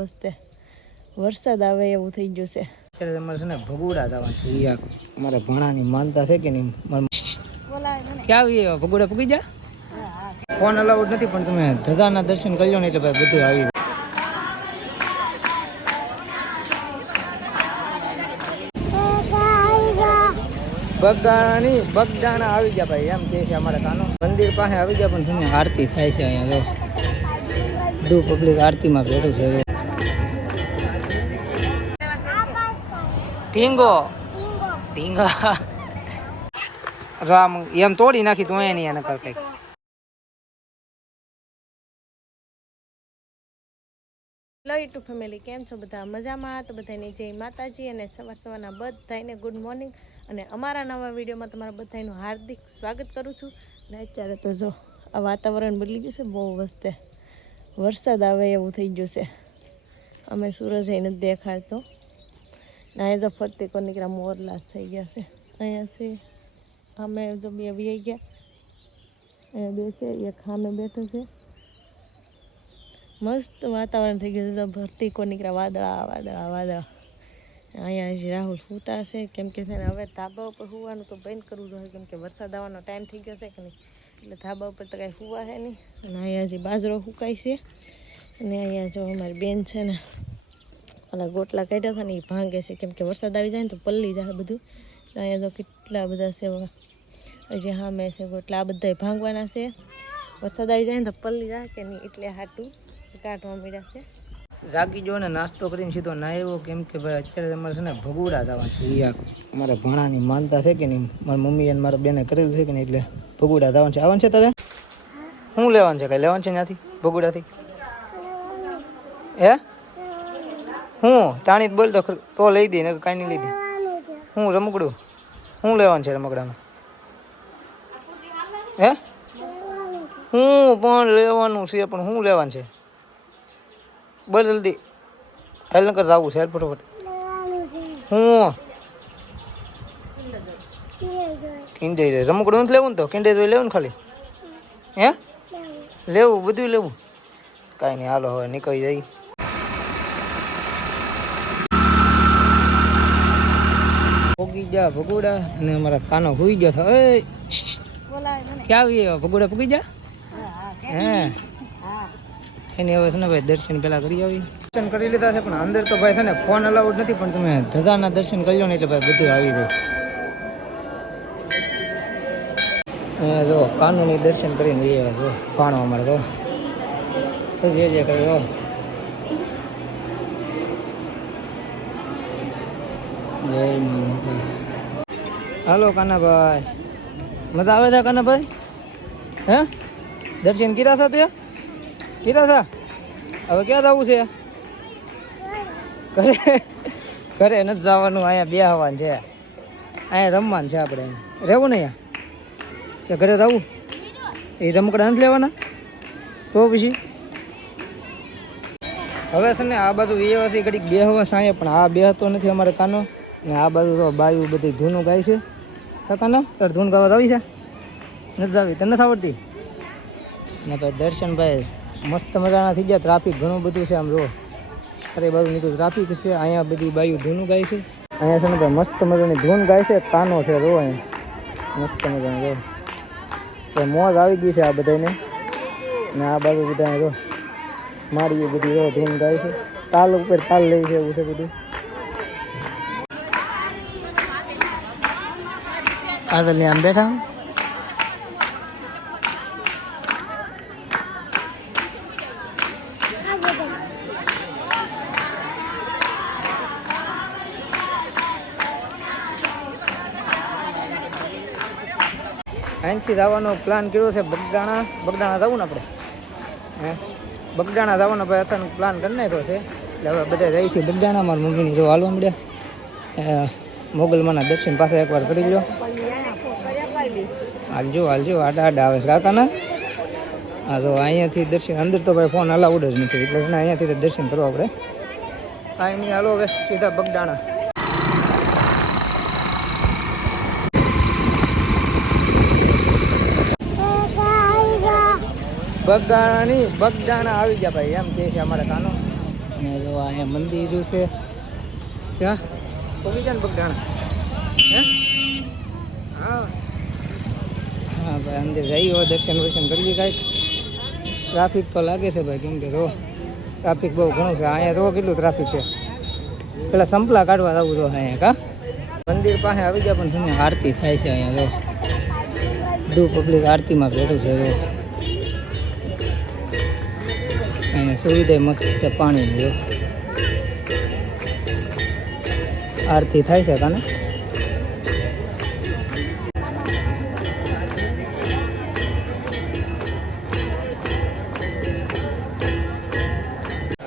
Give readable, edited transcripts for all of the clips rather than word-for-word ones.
વસ્તે વરસાદ આવે એવું થઈ ગયું છે. અત્યારે તમારે છે ને ભગોડા જવાનું છે. અમારા ભણાની માનતા છે કે નહીં? ક્યાં આવી ભગોડા પૂગી જા. ફોન અલાઉડ નથી પણ તમે ધજાના દર્શન કરી લો ને એટલે ભાઈ બધું આવી. બગદાણા આવી ગયા ભાઈ, એમ કે છે અમારા કાનો. મંદિર પાસે આવી ગયા પણ તમે આરતી થાય છે અહીંયા. જો બધું પબ્લિક આરતીમાં બેઠું છે. ઢીંગો ઢીંગા રામ એમ તોડી નાખી તું અહીંયા નહીં કર કઈક. હેલો યુટ્યુબ ફેમિલી, કેમ છો બધા? મજામાં? તો બધાને જય માતાજી અને સવારના બધાને ગુડ મોર્નિંગ અને અમારા નવા વિડીયોમાં તમારા બધાનું હાર્દિક સ્વાગત કરું છું. અને અત્યારે તો જો આ વાતાવરણ બદલી ગયું છે, બહુ વસ્તે વરસાદ આવે એવું થઈ ગયું છે. અમે સૂરજ એ નથી દેખાડતો ને અહીંયા જો ફરતી કોઈ નીકળ્યા મોરલાસ થઈ ગયા છે. અહીંયા છે અમે જો બે વી ગયા, અહીંયા બે છે, એક સામે બેઠો છે. મસ્ત વાતાવરણ થઈ ગયું છે. ભરતી કોઈ નીકળ્યા વાદળા વાદળા વાદળા. અહીંયા હજી રાહુલ સૂતા છે, કેમ કે છે ને હવે ધાબા ઉપર સુવાનું તો બંધ કરવું જોઈએ, કેમ કે વરસાદ આવવાનો ટાઈમ થઈ ગયો છે કે નહીં, એટલે ધાબા ઉપર તો કાંઈ સુવા છે નહીં. અને અહીંયા હજી બાજરો સુકાય છે. અને અહીંયા જો અમારી બેન છે ને ઓલા ગોટલા કાઢ્યા હતા ને એ ભાંગે છે, કેમ કે વરસાદ આવી જાય ને તો પલ્લી જાય બધું. અહીંયા તો કેટલા બધા છે હજી સામે છે ગોટલા, આ બધા ભાંગવાના છે. વરસાદ આવી જાય ને તો પલ્લી જાય કે નહીં એટલે હાટું કાઢવા મળ્યા છે. જાગી જો ને નાસ્તો કરીને સીધો ના આવ્યો, કેમ કે ભાઈ અત્યારે અમારે છે ને ભગોડા જવાનું છે. અમારા ભણાની માનતા છે કે નહીં? મારી મમ્મી અને મારા બેને કરેલું છે કે નહીં, એટલે ભગોડા જવાનું છે. આવવાનું છે તારે? શું લેવાનું છે? કઈ લેવાનું છે ત્યાંથી ભગોડાથી? હે હું તાણી જ બોલતો તો લઈ દઈ ને કાંઈ નહીં લઈ દઈ. હું રમકડું શું લેવાનું છે રમકડામાં? હે હું પણ લેવાનું છે, પણ શું લેવાનું છે? બોલ જલ્દી. હેલ નકર જવું છે, હેલ ફટોફટ. હું કિંડર રમકડું નથી લેવું ને? તો કિંડર લેવું ને ખાલી? હે લેવું બધું લેવું? કાંઈ નહીં, હાલો હવે નીકળી જાય. પોગી જા ભગોડા અને અમારા કાનો હોઈ ગયો હતો. ક્યાં આવી ભગોડા પૂગી જા? હે એની હવે છે ને ભાઈ દર્શન પેલા કરી આવી. દર્શન કરી લીધા છે, પણ અંદર તો ભાઈ છે ને ફોન અલાઉડ નથી પણ તમે ધજાના દર્શન કરી લો ને એટલે ભાઈ બધું આવી ગયું. જો કાનૂની દર્શન કરીને જઈએ જો પાણો અમારે તો જે કર્યો. જય હાલો કાનાભાઈ, મજા આવે છે કાનાભાઈ? હે દર્શન કર્યા હતા તે? કર્યા હતા? હવે ક્યાં જવું છે? ઘરે નથી જવાનું, અહીંયા બેહવાનું છે, અહીંયા રમવાનું છે. આપણે રહેવું ને અહીંયા કે ઘરે જવું? એ રમકડા નથી લેવાના તો પછી હવે છે ને આ બાજુ વ્યવસ્થિત ઘડીક બેહવા સાંયે, પણ આ બેહતો નથી અમારે કાનો. ને આ બાજુ તો બાયું બધી ધૂનું ગાય છે. કાનો તારે ધૂન ગાવા આવી છે? નથી આવી? તને નથી આવડતી ને ભાઈ? દર્શન ભાઈ મસ્ત મજાના થઈ ગયા. ટ્રાફિક ઘણું બધું છે, આમ જો અરે બાજુ નીકળ્યું ટ્રાફિક છે. અહીંયા બધી બાયું ધૂનું ગાય છે. અહીંયા છે ને ભાઈ મસ્ત મજાની ધૂન ગાય છે. કાનો છે જો અહીંયા મસ્ત મજાની જો મોજ આવી ગઈ છે આ બધાને. ને આ બાજુ બધા જો મારી બધી જો ધૂન ગાય છે. તાલ ઉપર તાલ લઈ છે એવું છે બધું. આગળ આમ બેઠા અહીંથી જવાનો પ્લાન કર્યો છે બગદાણા. બગદાણા જવું ને આપણે? હે બગદાણા જવાનો ભાઈ અચાનક પ્લાન કરી નાખ્યો છે, એટલે હવે બધા જાય છે બગદાણા. મારા મમ્મીની જો હાલવા મળ્યા. મોગલમાના દર્શન પાસે એકવાર કરી લો. હાલજો આડા આવે છે કાકાના. હા તો અહીંયાથી દર્શન, અંદર તો ભાઈ ફોન અલાઉડ જ નથી, એટલે અહીંયાથી દર્શન કરવા આપણે. કાંઈ નહીં, હાલો હવે સીધા બગદાણા. બગદાણા આવી ગયા ભાઈ, એમ કે છે અમારા કાનો. અને જો અહીંયા મંદિર છે ક્યાં પગી જાય ને બગડાણા હે હા હા ભાઈ અંદર જઈએ દર્શન વર્શન કરીએ કાંઈક ટ્રાફિક તો લાગે છે ભાઈ કેમ કે જો ટ્રાફિક બહુ ઘણું છે અહીંયા જો કેટલું ટ્રાફિક છે પેલા સંપલા કાઢવા જવું જો અહીંયા કા મંદિર પાસે આવી ગયા પણ તમને આરતી થાય છે અહીંયા જો બધું પબ્લિક આરતીમાં ભેટું છે જો અહીંયા સુવિધા મસ્ત છે પાણી જો આરતી થાય છે કાને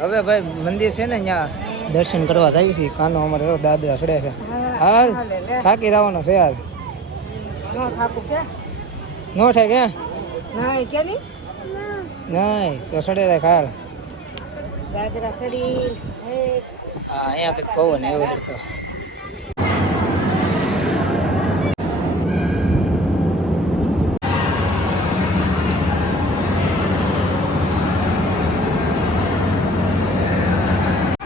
હવે ભાઈ મંદિર છે ને ત્યાં દર્શન કરવા જાય છે કાનો અમારે તો દાદરા ચડે છે હાલ થાકી જવાનો છે આજ નો થાય કે નહીં તો ચડે જાય ખાલ હા અહીંયા કંઈક પવન એવો તો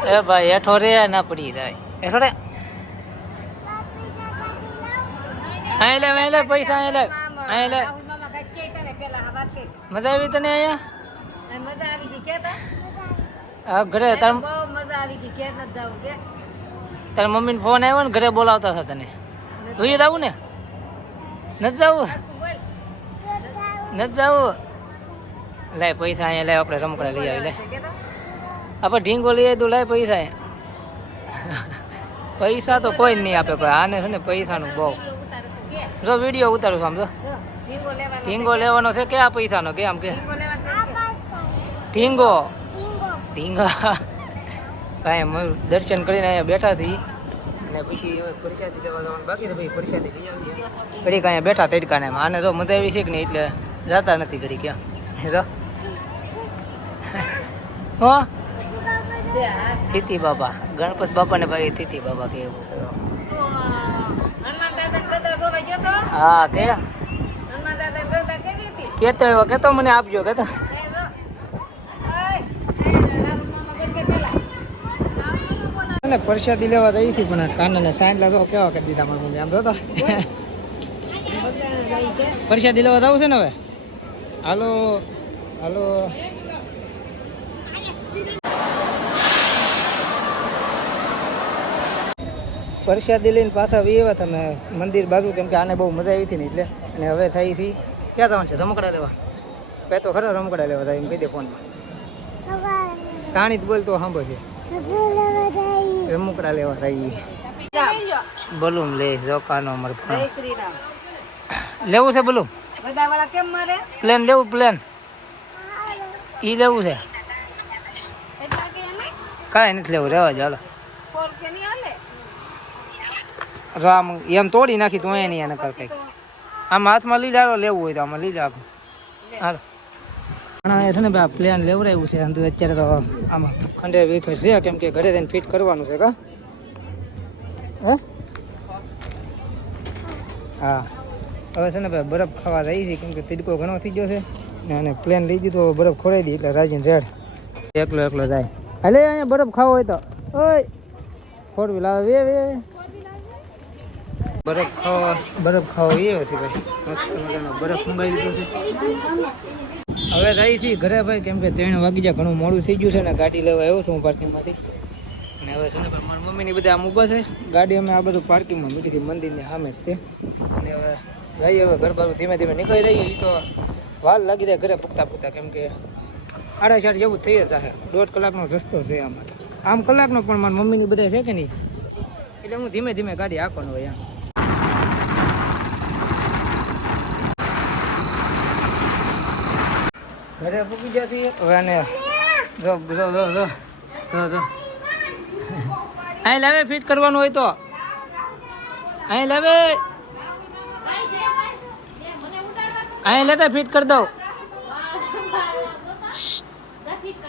એ ભાઈ હેઠો રે ના પડી જાય હેઠો રે અહીં લે પૈસા અહીં લે મજા આવી તને અહીંયા ઘરે તારા મમ્મીને ફોન આવ્યો ને ઘરે બોલાવતા હતા તને જોઈએ જવું ને નથી જવું લાય પૈસા અહીંયા લાય આપણે રમકડા લઈ આવી લે આપણે ઢીંગો લઈ આવી તો લાય પૈસા પૈસા તો કોઈ નહીં આપે ભાઈ આને છે ને પૈસાનું બહુ જો વિડીયો ઉતારું છું આમ જો ઢીંગો લેવાનો છે કે આ પૈસાનો કે આમ કે ઢીંગો કાંઈ દર્શન કરીને અહીંયા બેઠા છીએ અને પછી પ્રસાદી લેવા જવાનું બાકી છે ભાઈ પ્રસાદી લઈ આવીએ ઘડીક અહીંયા બેઠા તડકાને આને જો મજા આવી છે કે નહીં એટલે જતા નથી ઘડી ક્યાં જો હો તિથિ બાબા ગણપત બાપા ને ભાઈ તિથિ બાબા કે એવું છે હા કેતો મને આપજો કેતો પ્રસાદી લેવા જઈ છે પણ કાનને સાંજલા તો કેવા કરી દીધા મારી મમ્મી આમ જોતો પ્રસાદી લેવા જવું છે ને હવે હાલો પ્રસાદી લઈને પાછા આવ્યા તમે મંદિર બાજુ કેમ કે આને બહુ મજા આવી હતી ને એટલે અને હવે થઈ છે ક્યાં જવાનું છે રમકડા લેવા કહે તો ખરા રમકડા લેવા થાય એમ કહી દે ફોનમાં તાણી જ બોલ તો સાંભળશે રમકડા લેવા થાય બલૂન લે જોકાનો અમારે લેવું છે બલૂન પ્લેન લેવું પ્લેન ઈ લેવું છે કાંઈ નથી લેવું રહેવા જ હાલો આમ એમ તોડી નાખી તું અહીંયા નહીં એને કર કંઈક આમ હાથમાં લઈ જાવ લેવું હોય તો આમાં લઈ જાવ હાલો ઘણા છે ને ભાઈ પ્લેન લેવડાવ્યું છે અંદુ અત્યારે તો આમાં ખંડે વીખે છે કેમ કે ઘરે જઈને ફિટ કરવાનું છે કા હે હા હવે છે ને ભાઈ બરફ ખાવા જાય છે કેમ કે તીડકો ઘણો થઈ ગયો છે ને અને પ્લેન લઈ દીધો બરફ ખોરાઈ દી એટલે રાજીને ઝેડ એકલો જાય હાલે અહીંયા બરફ ખાવો હોય તો ઓય 4 વ્હીલ આવે વે બરફ ખાવો એવો છે ભાઈ મસ્ત મજાનો બરફ મંગાવી લીધો છે હવે જાય છે ઘરે ભાઈ કેમ કે 3 વાગી જાય ઘણું મોડું થઈ ગયું છે ને ગાડી લેવા આવ્યો છું હું પાર્કિંગમાંથી અને હવે છે ને ભાઈ મારી મમ્મીની બધા આમ ઊભા છે ગાડી અમે આ બધું પાર્કિંગમાં મૂકી હતી મંદિરની સામે જ તે અને હવે જઈએ હવે ઘર બાજુ ધીમે નીકળી રહીએ એ તો વાર લાગી જાય ઘરે પૂગતા કેમ કે 8:30 જેવું થઈ જશે 1.5 કલાકનો રસ્તો છે અમારે આમ કલાકનો પણ મારી મમ્મીની બધા છે કે નહીં એટલે હું ધીમે ગાડી હાંકવાનો હોય આમ ઘરે પૂકી જતી હવે આને જો અહીં લાવે ફિટ કરવાનું હોય તો અહીં લાવે અહીં લેતા ફિટ કરી દઉં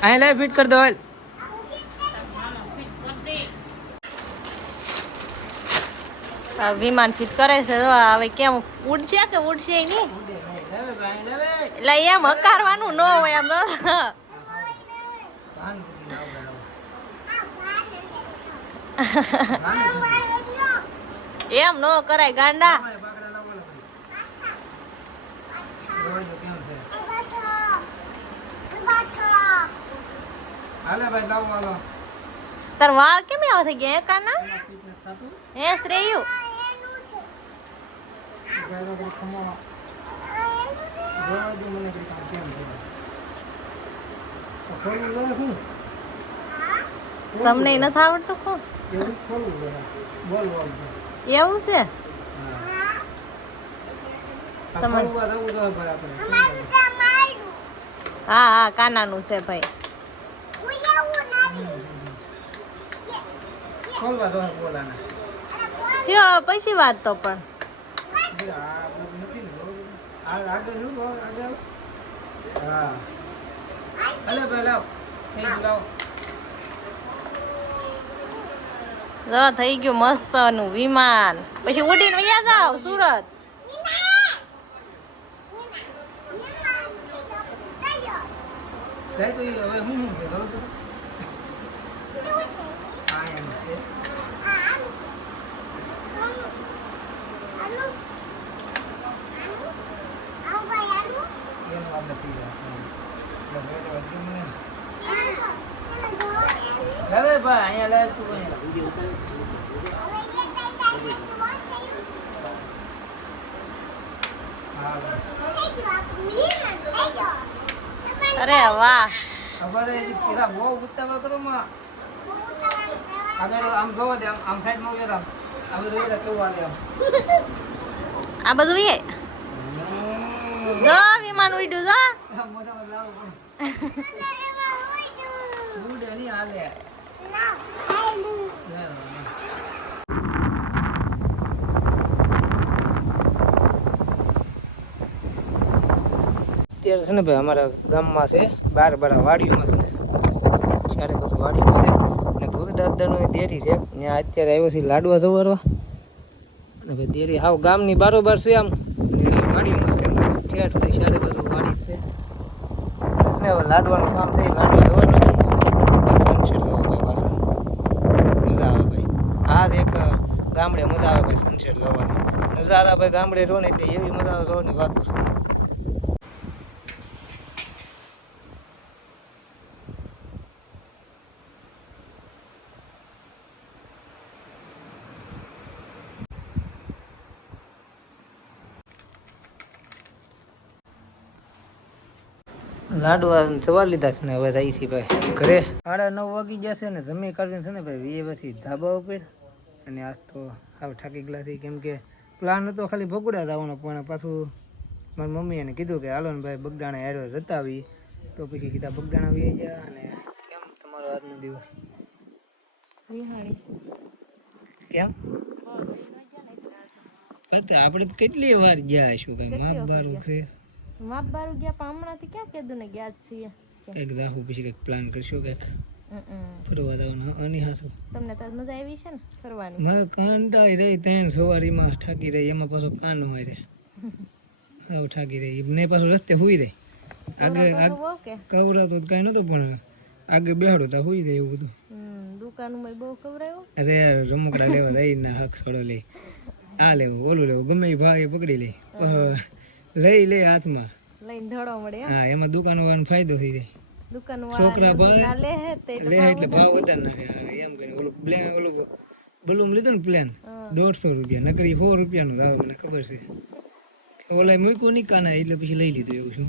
અહીં લાવે ફિટ કરી દો વિમાન ફિટ કરે છે હવે કેમ ઉડશે કે ઉડશે નહીં એટલે એમ હકારવાનું ન હોય એમ એમ નો કરાય ગાંડા. તાર વાળ કેમ આવા થઈ ગયા કાના? હે શ્રેયુ તમને નથી આવડતું કો? એવું છે તમને? હા હા કાનાનું છે ભાઈ. થયો પછી વાત તો પણ થઈ ગયું મસ્ત નું વિમાન. પછી ઉડીને વયા જાવ સુરત. અરે વાહ. આ બધું એ જો વિમાન ઉડ્યું જો. અત્યારે છે ને ભાઈ અમારા ગામમાં છે 12 વાડીઓમાં છે ને સારે બધું વાડીઓ છે અને ભૂત દાદાનું ડેરી છે ત્યાં અત્યારે આવ્યો છે લાડવા જવારવા. અને ભાઈ ડેરી હાવ ગામની બારોબાર છે આમ ને વાડીઓમાં છે ઠેઠ સુધી સારે બધું વાડી છે. બસ ને હવે લાડવાનું કામ છે લાડવા જવાનું નથી સનસેટ જવા ભાઈ પાછું મજા આવે ભાઈ. આ જ એક ગામડે મજા આવે ભાઈ સનસેટ જવાની નજારા ભાઈ ગામડે રહો ને એટલે એવી મજા આવે જોવાની વાત છે. લાડવા જવા લીધા છે ને હવે જાય છે ભાઈ ઘરે. 9:30 વાગી જશે ને જમી કાઢીને છે ને ભાઈ પછી ધાબા ઉપર. અને આજ તો હાવ થાકી ગયેલા છે કેમ કે પ્લાન હતો ખાલી ભગુડા જવાનો પણ પાછું મારી મમ્મીએ એને કીધું કે હાલો ને ભાઈ બગડાણા હારે જતા આવી તો પછી સીધા બગડાણા આવી ગયા. અને કેમ તમારો આજનો દિવસ? કેમ આપણે તો કેટલી વાર ગયા હશું કઈ માપ બારું છે માપ બારું ગયા પણ હમણાંથી ક્યાં કીધું ને ગયા જ છીએ. કંઈક રાખું પછી કંઈક પ્લાન કરશું કંઈક ફરવા જવાનું. અને હાશું તમને તો મજા આવી છે ને ફરવાની? મેં કંટાળી રહી 3 સવારીમાં થાકી રહી એમાં પાછો કાન હોય રે હાવ થાકી રહી ને પાછું રસ્તે હુઈ રહી. આગળ કવરાતો કઈ નતો પણ આગળ બેહાડો તો હુઈ રહી એવું બધું. દુકાનમાં બહુ કવરાયો. અરે રમકડા લેવા રહી ને હક છોડો લઈ આ લેવું ઓલું લેવું ગમે એ ભાવ એ પકડી લઈ લે હાથમાં લઈને ધડો મળે. હા એમાં દુકાન વાળાનો ફાયદો થઈ જાય. દુકાન છોકરા ભાઈ લે એટલે ભાવ વધારે નાખે એમ કરીને ઓલું પ્લેન ઓલું બલૂમ લીધું ને પ્લેન 150 રૂપિયા નકરી 100 રૂપિયાનું આવે મને ખબર છે. ઓલા મૂક્યું નહીં કાના એટલે પછી લઈ લીધું એવું છું.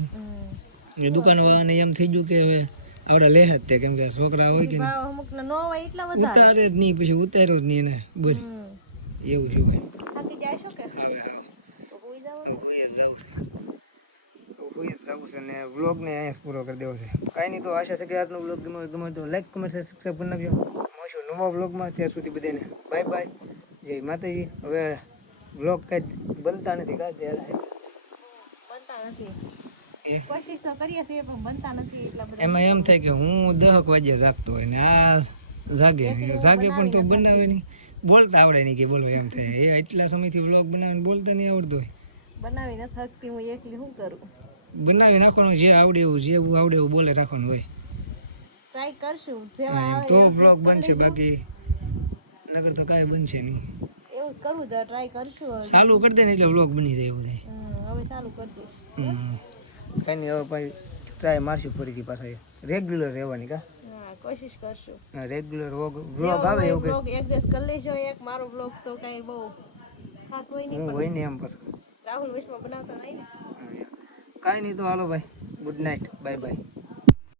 એ દુકાન વાળાને એમ થઈ ગયું કે હવે આવડા લે જ તે કેમ કે છોકરા હોય કે ઉતારે જ નહીં પછી ઉતાર્યો જ નહીં ને બોલ એવું છે ભાઈ. જવું છે ને વ્લોગને અહીંયા પૂરો કરી દેવો છે. કાંઈ નહીં તો આશા છે કે આજનો વ્લોગ ગમે તો લાઈક કમેન્ટ સબસ્ક્રાઈબ કરી નાખજો. મળશું નવા વ્લોગમાં. ત્યાં સુધી બધાને બાય બાય જય માતાજી. હવે વ્લોગ કાંઈ બનતા નથી કોશિશ તો કરીએ છીએ પણ બનતા નથી એટલા બધા. એમાં એમ થાય કે હું 10 વાગ્યા જાગતો હોય ને આ જાગે પણ તો બનાવે નહીં બોલતા આવડે નહીં કે બોલો એમ થાય એ એટલા સમયથી વ્લોગ બનાવીને બોલતા નહીં આવડતો હોય. બનાવી ન થકતી હું એકલી શું કરું? બનાવી નાખવાનું જે આવડે એવું જેવું આવડે એવું બોલે રાખવાનું હોય. ટ્રાય કરશું જેવા આવે તો વ્લોગ બનશે બાકી નગર તો કાંઈ બનશે નહીં. એવું કરવું જ ટ્રાય કરશું હવે. ચાલુ કરી દે ને એટલે વ્લોગ બની જાય એવું થાય. હવે ચાલુ કરી દઈશ. કંઈ નહીં હવે પછી ટ્રાય મારશું ફરીથી પાછા રેગ્યુલર રહેવાની કા હા કોશિશ કરશું. રેગ્યુલર વ્લોગ આવે એવું કંઈ બ્લોગ એડજસ્ટ કરી લેજો એક મારો બ્લોગ તો કઈ બહુ ખાસ હોય નહીં હું હોય ને એમ પાછું રાહુલ વિશમાં બનાવતા નહીં ને. કાંઈ નહીં તો હાલો ભાઈ ગુડ નાઇટ બાય બાય.